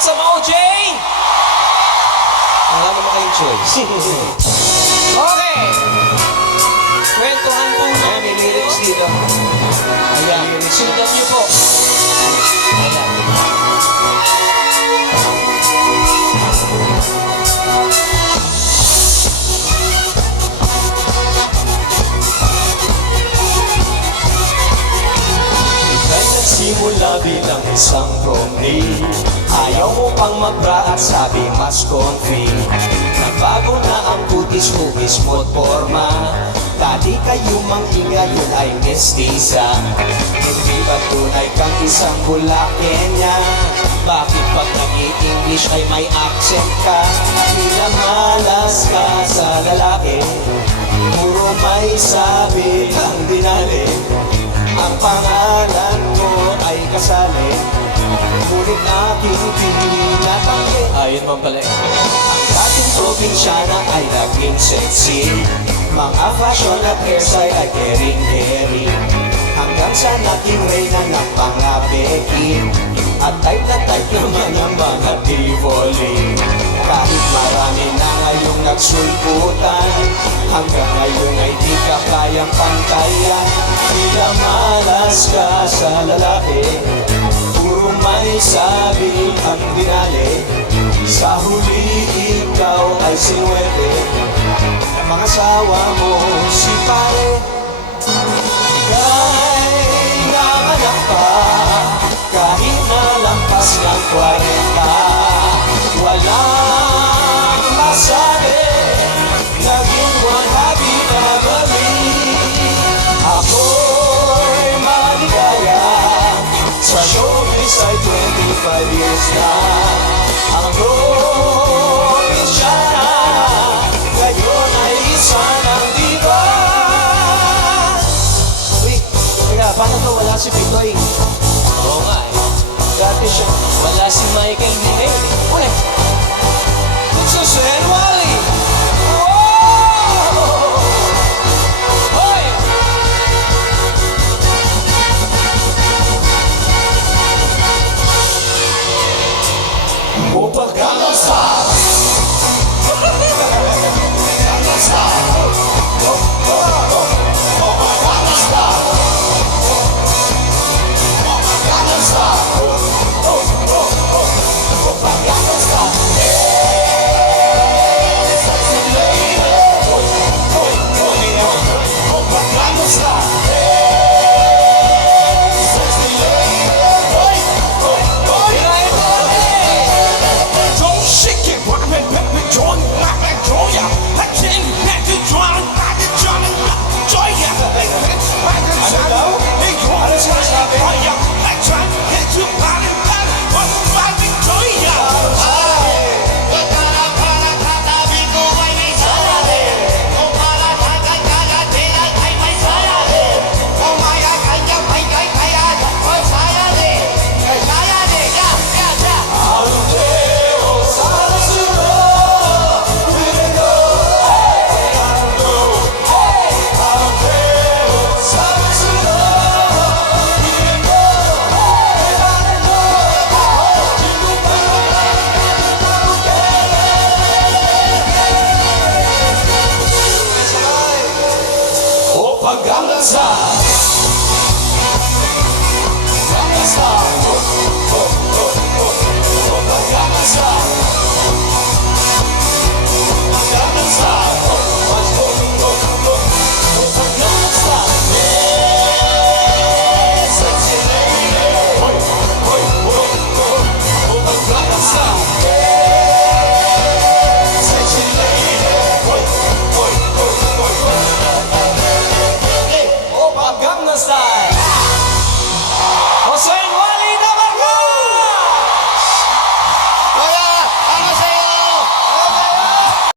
sa OJ! Wala naman kayong choice. Okay! Kwentuhan po namin. May lyrics dito. Ayan, sundan niyo po. Ayan. Simula bilang isang promni, ayaw mo pang magbra at sabi mas comfy. Nagbago na ang kutis-hugis mo't forma, dati kayo mangking ngayon ay mestiza. Hindi ba tunay kang isang Bulakenya? Bakit pag nag-i-English ay may accent ka? Pinamalas ka sa lalaki, puro may sabi ang dinali. Ang pangalan mo ay kasali, ngunit aking pinatanggi. Ayun man pala. Ang dating probinsyana ay naging sexy, mga fashion at hairstyle ay kering-kering, hanggang sa naging reyna ng pangabeki. At type na type naman ang mga tivoli. Kahit marami na ngayong nagsulputan, hanggang ngayon ay di ka kayang pantayan. Pinamalas ka sa lalaki, puro may sabi ang dinali. Sa huli ikaw ay sinuwerte, ang mga asawa mo si pare. Ika'y nanganak pa, kahit nalampas ng 40, walang masabi, naging one happy family. Ako'y maligaya, sa showbiz ay 25 years na. Ang probinsyana, ngayon ay isa ng diba. Wait, teka, paano to? Wala si Pitoy. Oo nga eh. Dati siya. Wala si Michael Miguel. Uy! Sa Sen Wally! Wow! Hoy! Opa Gangnam Style.